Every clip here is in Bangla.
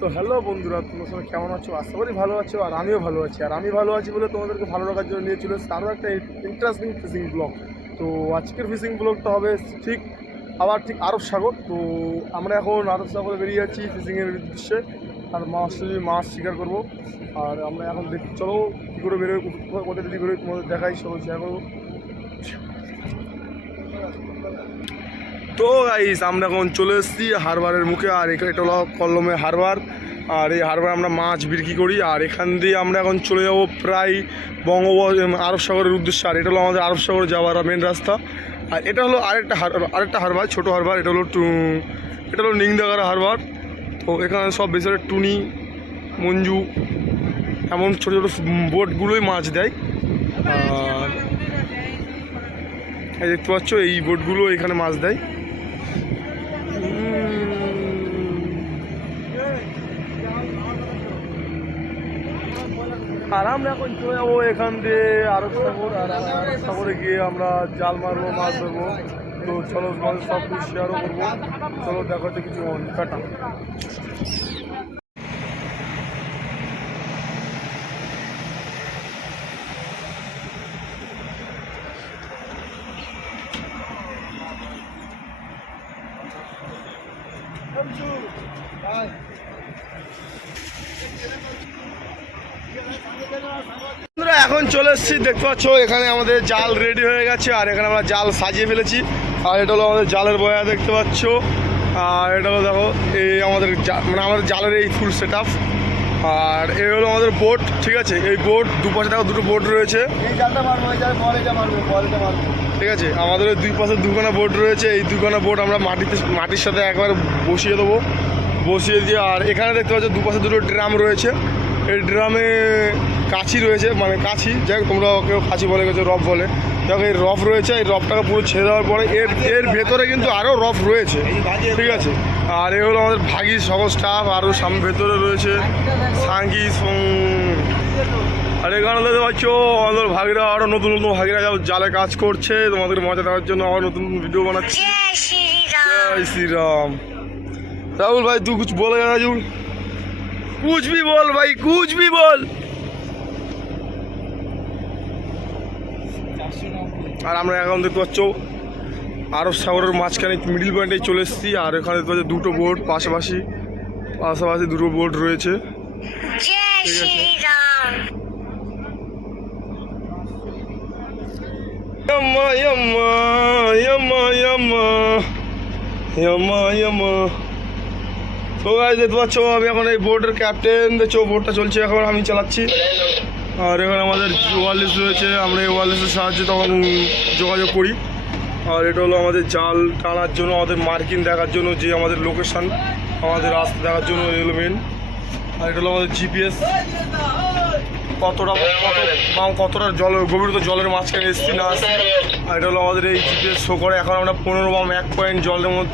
তো হ্যালো বন্ধুরা, তোমরা সবাই কেমন আছো? আশা করি ভালো আছো, আর আমিও ভালো আছি। আর আমি ভালো আছি বলে তোমাদেরকে ভালো রাখার জন্য নিয়ে চলে এসেছি আরও একটা ইন্টারেস্টিং ফিশিং ব্লগ। তো আজকের ফিশিং ব্লগটা হবে ঠিক আরব সাগর। তো আমরা এখন আরব সাগরে বেরিয়ে যাচ্ছি ফিশিংয়ের উদ্দেশ্যে, আর মাছ শিকার করবো। আর আমরা এখন চলো কী করে বেরোই, কোথা দিকে বেরোই তোমাদের দেখাই, সবাই শেয়ার করবো। তো গাইস, আমরা এখন চলে এসেছি হারবারের মুখে, আর এটা হলো কল্লমে হারবার। আর এই হারবার আমরা মাছ বিক্রি করি, আর এখান দিয়ে আমরা এখন চলে যাব প্রায় আরব সাগরের উদ্দেশ্যে। আর এটা হলো আমাদের আরব সাগর যাওয়ার মেন রাস্তা। আর এটা হলো আরেকটা হারবার, ছোটো হারবার। এটা হলো নিংদাগারা হারবার। তো এখানে সব বেশি টুনি, মঞ্জু, এমন ছোটো ছোটো বোটগুলোই মাছ দেয়। আর এই দেখতে পাচ্ছ, এই বোটগুলো এখানে মাছ দেয়। আর আমরা এখন চলে যাবো এখান দিয়ে আরব সাগর। আর আরব সাগরে গিয়ে আমরা জাল মারবো, মাছ ধরবো। তো চলো সব কিছু শেয়ারও করবো। চলো দেখা হচ্ছে কিছু টাটা। এখন চলে এসেছি, দেখতে পাচ্ছ এখানে আমাদের জাল রেডি হয়ে গেছে। আর এখানে আমরা জাল সাজিয়ে ফেলেছি। আর এটা হলো আমাদের জালের বয়া, দেখতে পাচ্ছ। আর এটা হলো দেখো, এই আমাদের আমাদের জালের এই ফুল সেট আপ। আর এই হলো আমাদের বোট, ঠিক আছে। এই বোট দুপাশে দেখো দুটো বোট রয়েছে, ঠিক আছে। আমাদের ওই দুই পাশে দুখানা বোট রয়েছে। এই দুখানা বোট আমরা মাটির সাথে একবার বসিয়ে দেবো, বসিয়ে দিয়ে। আর এখানে দেখতে পাচ্ছ দুপাশে দুটো ড্রাম রয়েছে। এই ড্রামে কাছি রয়েছে, মানে কাছি, যাই হোক তোমরা কেউ কাছি বলে, গেছো রফ বলে। দেখো এই রফ রয়েছে, এই রফটাকে পুরো ছেড়ে দেওয়ার পরে এর ভেতরে কিন্তু আরও রফ রয়েছে, ঠিক আছে। আর এ হলো আমাদের ভাগি সকল স্টাফ, আরও সামনে ভেতরে রয়েছে সাঙ্গি। আর এখানে দেখতে পাচ্ছ আমাদের ভাগিরা, আরও নতুন নতুন ভাগিরা জালে কাজ করছে। তোমাদের মজা দেওয়ার জন্য আবার নতুন ভিডিও বানাচ্ছি। জয় শ্রীরাম। রাহুল ভাই, তুই কিছু বলে যা। রাজুল, कुछ भी बोल भाई, कुछ भी बोल। আর আমরা এখন দেখতে পাচ্ছ আরব সাগরের মাঝখানে মিডিল পয়েন্টে চলে এসেছি। আর এখানে দেখতে পাচ্ছ দুটো বোট পাশাপাশি দুটো বোট রয়েছে, তো গাইস দেখতে পাচ্ছ আমি এখন এই বোটের ক্যাপ্টেন। দেখছো বোটটা চলছে, এখন আমি চালাচ্ছি। আর এখানে আমাদের ওয়ারলেস রয়েছে, আমরা এই ওয়ারলেসের সাহায্যে তখন যোগাযোগ করি। আর এটা হলো আমাদের জাল টানার জন্য, আমাদের মার্কিং দেখার জন্য, যে আমাদের লোকেশান, আমাদের রাস্তা দেখার জন্য এগুলো মেন। আর এটা হলো আমাদের জিপিএস, কতটা গভীরতা জলের মাঝখানে এসছি না আসছি। আর এটা হলো আমাদের এই জিপিএস শো করে। এখন আমরা 15 বাম 1 পয়েন্ট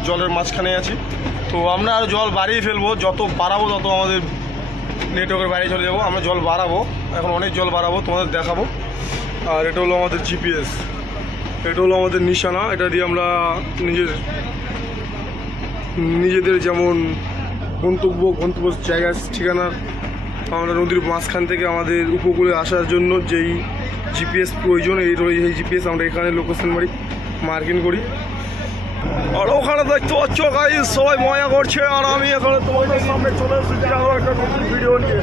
জলের মাঝখানে আছি। তো আমরা আরও জল বাড়িয়ে ফেলবো, যত বাড়াবো তত আমাদের নেটওয়ার্কের বাইরে চলে যাবো। আমরা জল বাড়াবো, এখন অনেক জল বাড়াবো, তোমাদের দেখাবো। আর এটা হলো আমাদের জিপিএস, এটা হলো আমাদের নিশানা। এটা দিয়ে আমরা নিজেদের যেমন গন্তব্য জায়গার ঠিকানা, আমরা নদীর মাঝখান থেকে আমাদের উপকূলে আসার জন্য যেই জিপিএস প্রয়োজন, এই জিপিএস আমরা এখানে লোকেশন মার্কিং করি। আর ওখানে দেখতে পাচ্ছ গাইস সবাই মজা করছে। আর আমি এখানে তোমাদের সামনে চলে এসেছি আরও একটা নতুন ভিডিও নিয়ে।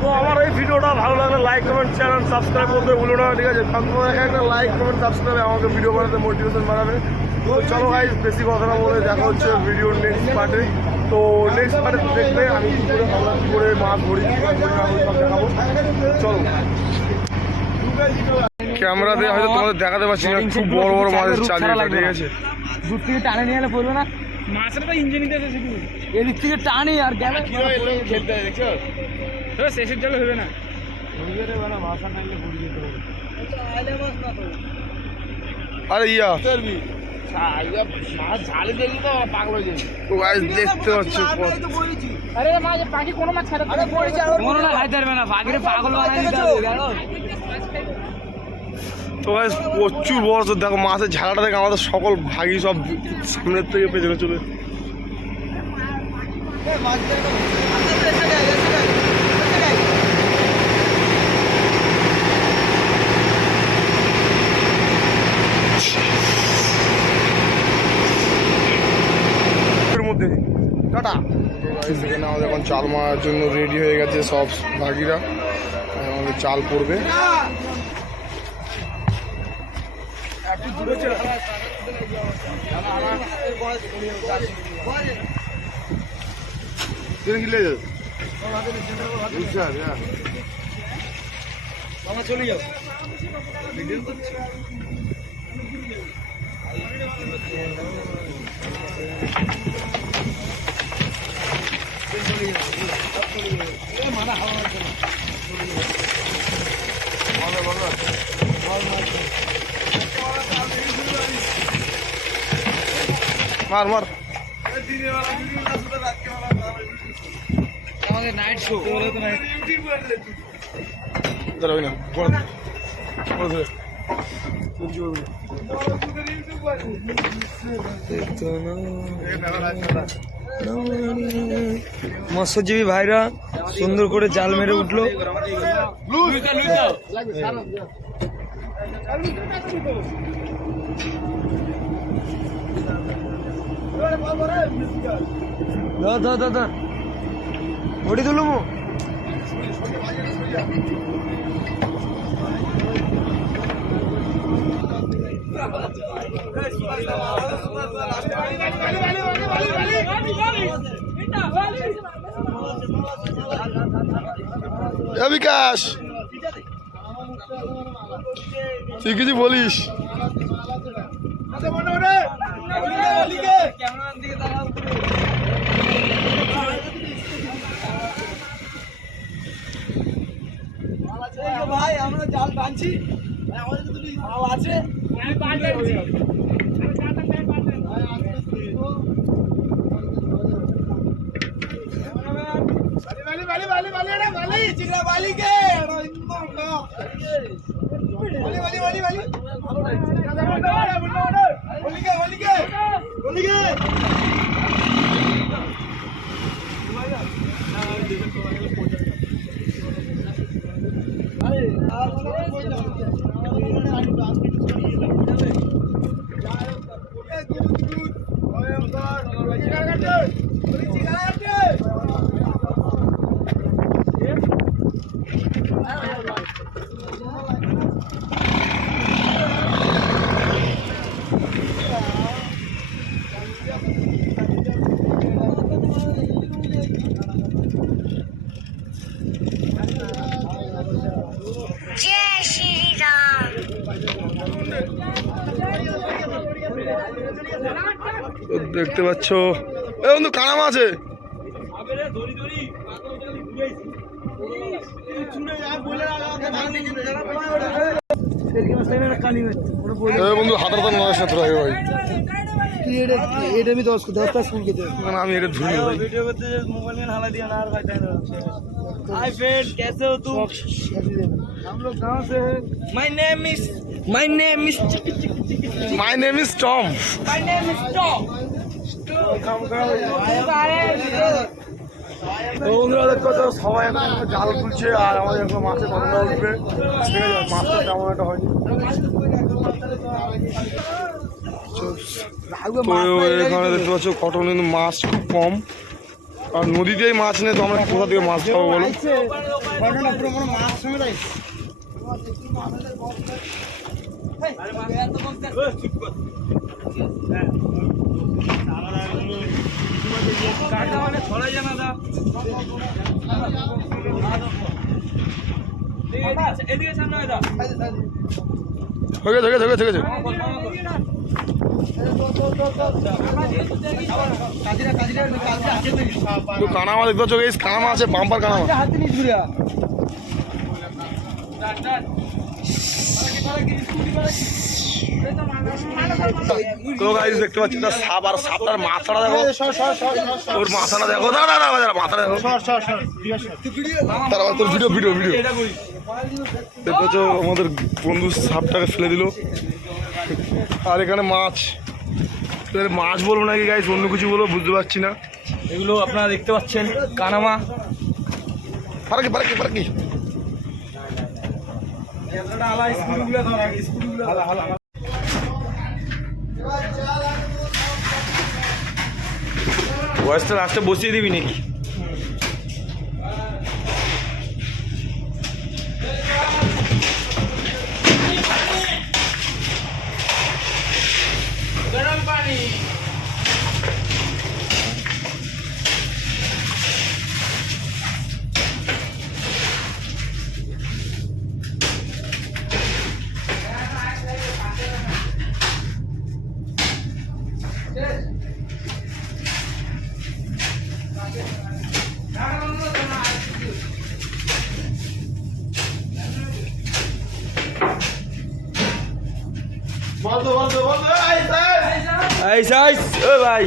তো আমার এই ভিডিওটা ভালো লাগলে লাইক কমেন্ট চ্যানেল সাবস্ক্রাইব করতে ভুলো না, ঠিক আছে। তোমাদের একটা লাইক কমেন্ট সাবস্ক্রাইব আমাকে ভিডিও বানাতে মোটিভেশন বাড়াবে। তো চলো গাইস, বেশি কথা না বলে দেখা হচ্ছে ভিডিওর নেক্সট পার্টে। তো নেক্সট পার্টে দেখলে আমি কী করে মাছ ধরি, দেখাবো। চলো, ক্যামেরাতে হয়তো তোমাদের দেখাতে পারছি না, খুব বড় বড় মাছের চাল, ঠিক আছে। দূর থেকে টানে নিয়ে এলে পড়বে না, মাছটা তো ইঞ্জিনিতে আছে শুধু এদিক থেকে টানি আর গেলে খেলতে হয়, দেখছো তো শেষের জলে হবে না, ভাষা নাইলে ঘুরে যেতে হবে। আরে ইয়া মাছ ঝালে দেখি তো পাগল হয়ে যাবে। দেখতে পাচ্ছ আরে মাছ পাখি কোনো মাছ ছাড়া কোনো না খাইতে পারবে না, পাখিরে পাগল বানাই দিতে হবে। তো গাইস প্রচুর বড়, তো দেখো মাছের ঝালাটা দেখে আমাদের সকল ভাগি সব সামনের থেকে পেছনে চলে। আমাদের এখন চাল মারার জন্য রেডি হয়ে গেছে সব ভাগিরা, আমাদের চাল পড়বে। চলে যাও। মার মার আমাদের নাইট শো দাঁড়াবি না মৎস্যজীবী ভাইরা সুন্দর করে জাল মেরে উঠলো। ওটি তুলবো বিকাশ, তুই কিছু বলিস? ভাই আমরা জাল টানছি, আছে দেখতে পাচ্ছ এ বন্ধু কানা মাছ আছে। বন্ধু হাতার তো নয় সাথে ভাই এটা আমি 10টা স্কুল খেতে আমি এটা ধুই ভাই। वीडियो करते मोबाइल में हाला दिया ना भाई। हाय फ्रेंड, कैसे हो तुम? हम लोग कहां से हैं? My name is my name is Tom. বন্ধুরা দেখো তো সবাই এখন জাল খুলছে আর আমাদের এখন মাছের গন্ধ উঠবে। ঠিক আছে, মাছটা তেমন একটা হয়নি। তো এখানে দেখতে পাচ্ছ কটন কিন্তু মাছ খুব কম, আর নদীতেই মাছ নেই তো আমরা কোথা থেকে মাছ খাবো বলো? হয়ে গেছে হয়ে গেছে হয়ে গেছে। কানা মাছ দেখতে পাচ্ছ, কানা মাছ আছে, বাম্পার কানা মাছ। তো গাইস দেখতে পাচ্ছি তার সাপ, আর সাপটার মাথাটা দেখো, ওর মাথাটা দেখো, দাঁড়া মাথাটা দেখো। তারপর তোর ভিডিও ভিডিও ভিডিও দেখতে পাচ্ছ আমাদের বন্ধু সাপটাকে ফেলে দিল। আর এখানে মাছ, মাছ বলবো নাকি গাইস অন্য কিছু বলবো বুঝতে পারছি না। এগুলো আপনারা দেখতে পাচ্ছেন কানামা। পারে কি বয়সটা লাস্টে বসিয়ে দিবি নাকি? এই সাইজ ও ভাই